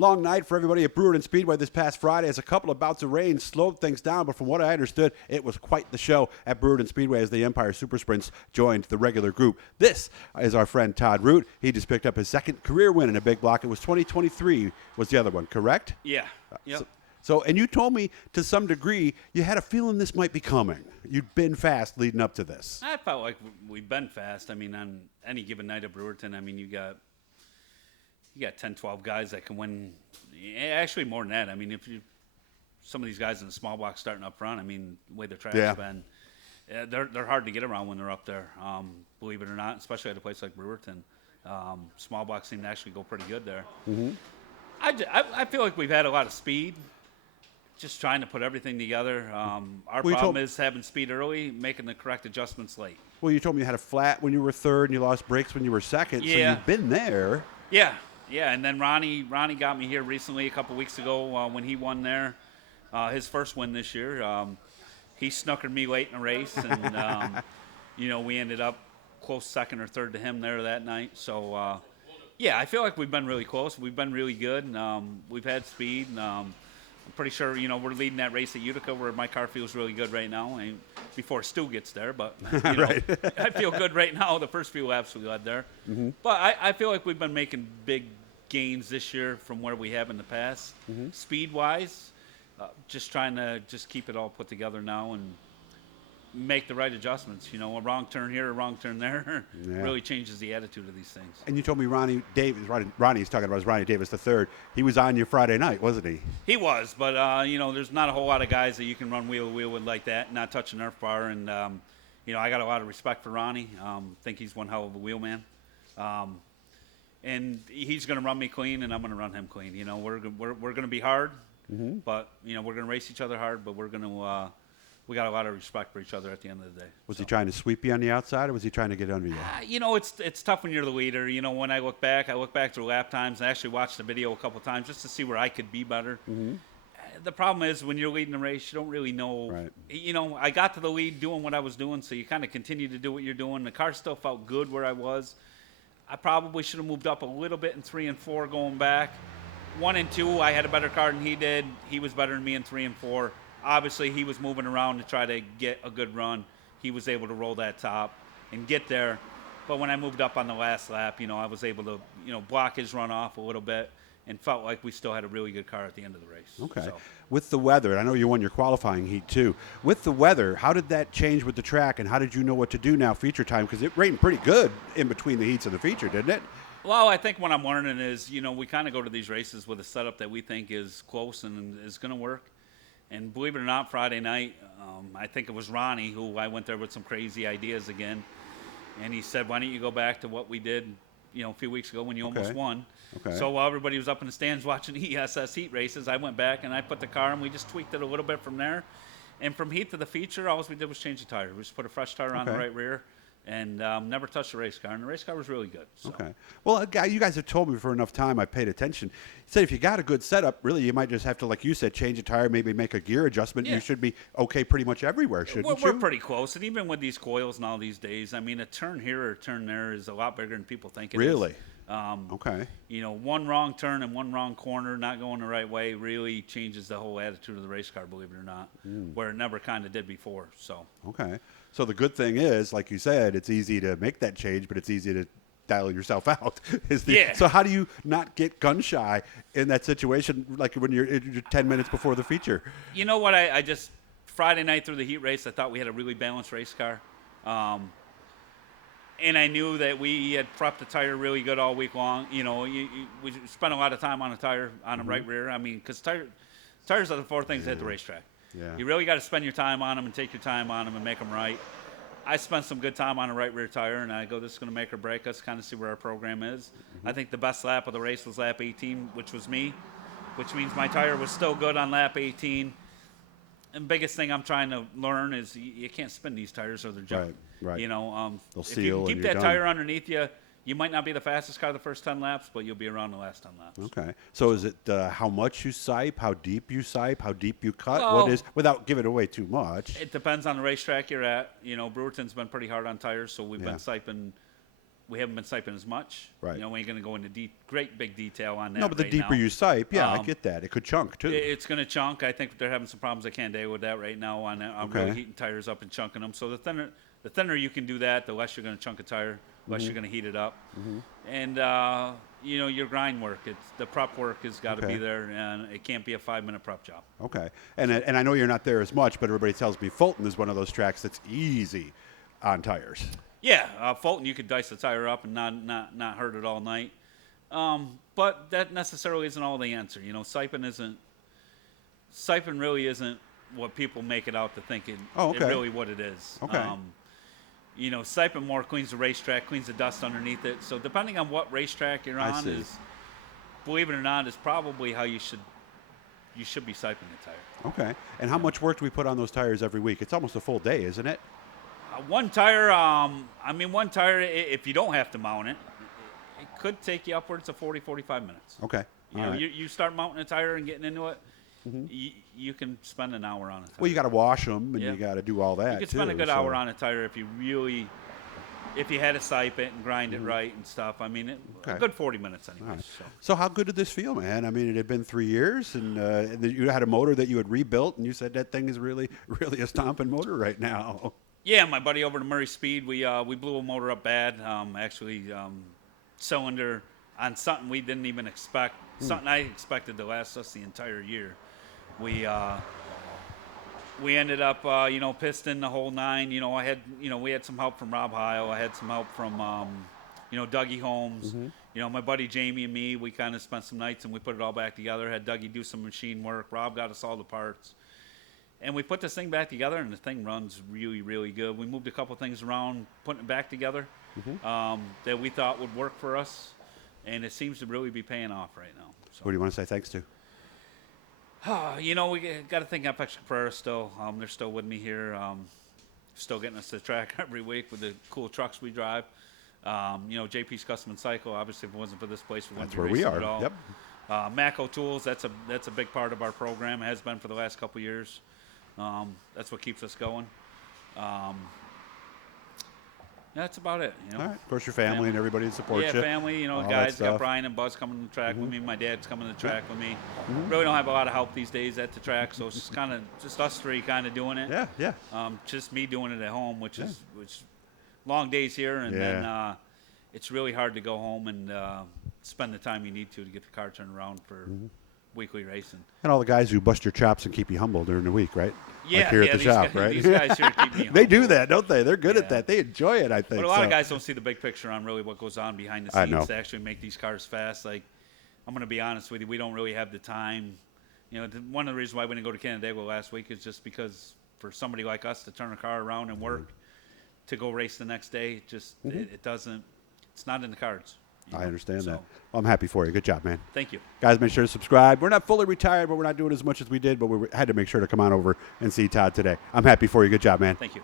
Long night for everybody at Brewerton Speedway this past Friday as a couple of bouts of rain slowed things down, but from what I understood, it was quite the show at Brewerton Speedway as the Empire Super Sprints joined the regular group. This is our friend Todd Root. He just picked up his second career win in a big block. It was 2023 was the other one, correct? Yeah. Yep. So, and you told me to some degree you had a feeling this might be coming. You'd been fast leading up to this. I felt like we've been fast. I mean, on any given night at Brewerton, I mean, you got 10, 12 guys that can win. Actually, more than that. I mean, some of these guys in the small block starting up front, I mean, the way the track's been, they're hard to get around when they're up there, believe it or not, especially at a place like Brewerton. Small blocks seem to actually go pretty good there. Mm-hmm. I feel like we've had a lot of speed, just trying to put everything together. Our problem is having speed early, making the correct adjustments late. Well, you told me you had a flat when you were third and you lost brakes when you were second, so you've been there. Yeah, and then Ronnie got me here recently a couple weeks ago when he won there, his first win this year. He snookered me late in the race, and we ended up close second or third to him there that night. So, I feel like we've been really close. We've been really good, and we've had speed. And, I'm pretty sure, we're leading that race at Utica where my car feels really good right now. I mean, before Stu gets there, but right. I feel good right now. The first few laps we led there. Mm-hmm. But I feel like we've been making big gains this year from where we have in the past. Mm-hmm. Speed-wise, just trying to just keep it all put together now and make the right adjustments. A wrong turn here, a wrong turn there really changes the attitude of these things. And you told me Ronnie's talking about Ronnie Davis III. He was on you Friday night, wasn't he? He was, but, there's not a whole lot of guys that you can run wheel-to-wheel with like that, not touch a Nerf bar. And, I got a lot of respect for Ronnie. Think he's one hell of a wheelman. And he's going to run me clean, and I'm going to run him clean. We're going to be hard, but, we're going to race each other hard, but we're going to we got a lot of respect for each other at the end of the day. Was he trying to sweep you on the outside, or was he trying to get under you? It's tough when you're the leader. When I look back through lap times. I actually watched the video a couple times just to see where I could be better. Mm-hmm. The problem is when you're leading the race, you don't really know. Right. I got to the lead doing what I was doing, so you kind of continue to do what you're doing. The car still felt good where I was. I probably should have moved up a little bit in 3 and 4 going back. 1 and 2, I had a better car than he did. He was better than me in 3 and 4. Obviously, he was moving around to try to get a good run. He was able to roll that top and get there. But when I moved up on the last lap, I was able to, block his run off a little bit and felt like we still had a really good car at the end of the race. Okay. So. With the weather, I know you won your qualifying heat too. With the weather, how did that change with the track, and how did you know what to do now feature time? Because it rained pretty good in between the heats of the feature, didn't it? Well, I think what I'm learning is, we kind of go to these races with a setup that we think is close and is going to work. And believe it or not, Friday night, I think it was Ronnie who I went there with some crazy ideas again. And he said, why don't you go back to what we did, a few weeks ago when you almost won. Okay. So while everybody was up in the stands watching ESS heat races, I went back and I put the car and we just tweaked it a little bit from there. And from heat to the feature, all we did was change the tire. We just put a fresh tire on the right rear and never touched the race car. And the race car was really good. So. Okay. Well, you guys have told me for enough time, I paid attention. You said if you got a good setup, really, you might just have to, like you said, change a tire, maybe make a gear adjustment. Yeah. You should be okay pretty much everywhere, shouldn't you? We're pretty close. And even with these coils and all these days, I mean, a turn here or a turn there is a lot bigger than people think it is. Really? Okay. One wrong turn and one wrong corner, not going the right way, really changes the whole attitude of the race car, believe it or not, where it never kind of did before. So. Okay. So the good thing is, like you said, it's easy to make that change, but it's easy to dial yourself out. So how do you not get gun shy in that situation, like when you're 10 minutes before the feature? You know what? I just Friday night through the heat race, I thought we had a really balanced race car. And I knew that we had prepped the tire really good all week long. We spent a lot of time on the tire, on the right rear. I mean, because tires are the 4 things at the racetrack. Yeah. You really got to spend your time on them and take your time on them and make them right. I spent some good time on a right rear tire, and I go, this is going to make or break us, kind of see where our program is. I think the best lap of the race was lap 18, which was me, which means my tire was still good on lap 18. And biggest thing I'm trying to learn is you can't spin these tires or they're junk. Right. They'll if you can keep that tire underneath you, you might not be the fastest car the first 10 laps, but you'll be around the last 10 laps. Okay. So is it how much you sipe, how deep you sipe, how deep you cut? Well, what is, without giving away too much? It depends on the racetrack you're at. Brewerton's been pretty hard on tires, so we've been siping we haven't been siping as much. Right. You know, we ain't going to go into great big detail on that. No, but the right deeper now. you sipe, I get that. It could chunk too. It's going to chunk. I think they're having some problems at Canandaigua with that right now on really heating tires up and chunking them. So the thinner you can do that, the less you're going to chunk a tire, the less you're going to heat it up. And you know, your grind work, the prep work has got to be there, and it can't be a 5-minute prep job. Okay. And I know you're not there as much, but everybody tells me Fulton is one of those tracks that's easy on tires. Yeah, Fulton, you could dice the tire up and not hurt it all night. But that necessarily isn't all the answer. You know, siping really isn't what people make it out to think it really what it is. Okay. You know, siping more cleans the racetrack, cleans the dust underneath it. So depending on what racetrack you're on is, believe it or not, is probably how you should be siping the tire. Okay. And how much work do we put on those tires every week? It's almost a full day, isn't it? One tire, one tire, if you don't have to mount it, it could take you upwards of 40, 45 minutes. Okay. You know, you start mounting a tire and getting into it, you can spend an hour on a tire. Well, you got to wash them, and you got to do all that, You could spend a good hour on a tire if you had to sipe it and grind it right and stuff. I mean, a good 40 minutes anyway. Right. So how good did this feel, man? I mean, it had been 3 years, and you had a motor that you had rebuilt, and you said that thing is really, really a stomping motor right now. Yeah, my buddy over to Murray Speed, we blew a motor up bad. Cylinder on something we didn't even expect. Something I expected to last us the entire year. We ended up, piston the whole 9. You know, we had some help from Rob Heil. I had some help from, Dougie Holmes. You know, my buddy Jamie and me, we kind of spent some nights and we put it all back together. Had Dougie do some machine work. Rob got us all the parts. And we put this thing back together, and the thing runs really, really good. We moved a couple things around, putting it back together that we thought would work for us, and it seems to really be paying off right now. So. Who do you want to say thanks to? You know, we got to thank FX Caprera still. They're still with me here, still getting us to the track every week with the cool trucks we drive. JP's Custom and Cycle. Obviously, if it wasn't for this place, we wouldn't be racing at all. Yep. Maco Tools. That's a big part of our program. It has been for the last couple years. That's what keeps us going. That's about it. You know? All right. Of course, your family and everybody that supports you. Yeah, family. You know, guys. Got Brian and Buzz coming to the track with me. My dad's coming to the track with me. Really don't have a lot of help these days at the track, so it's kind of just us three kind of doing it. Yeah. Just me doing it at home, which long days here, and then it's really hard to go home and spend the time you need to get the car turned around for weekly racing. And all the guys who bust your chops and keep you humble during the week, right? Yeah, like here at the shop, right? These guys here keep me humble. They do that, don't they? They're good at that. They enjoy it, I think. But a lot of guys don't see the big picture on really what goes on behind the scenes to actually make these cars fast. Like, I'm going to be honest with you, we don't really have the time. You know, one of the reasons why we didn't go to Canandaigua last week is just because for somebody like us to turn a car around and work to go race the next day, it doesn't. It's not in the cards. I understand that. Well, I'm happy for you. Good job, man. Thank you. Guys, make sure to subscribe. We're not fully retired, but we're not doing as much as we did, but we had to make sure to come on over and see Todd today. I'm happy for you. Good job, man. Thank you.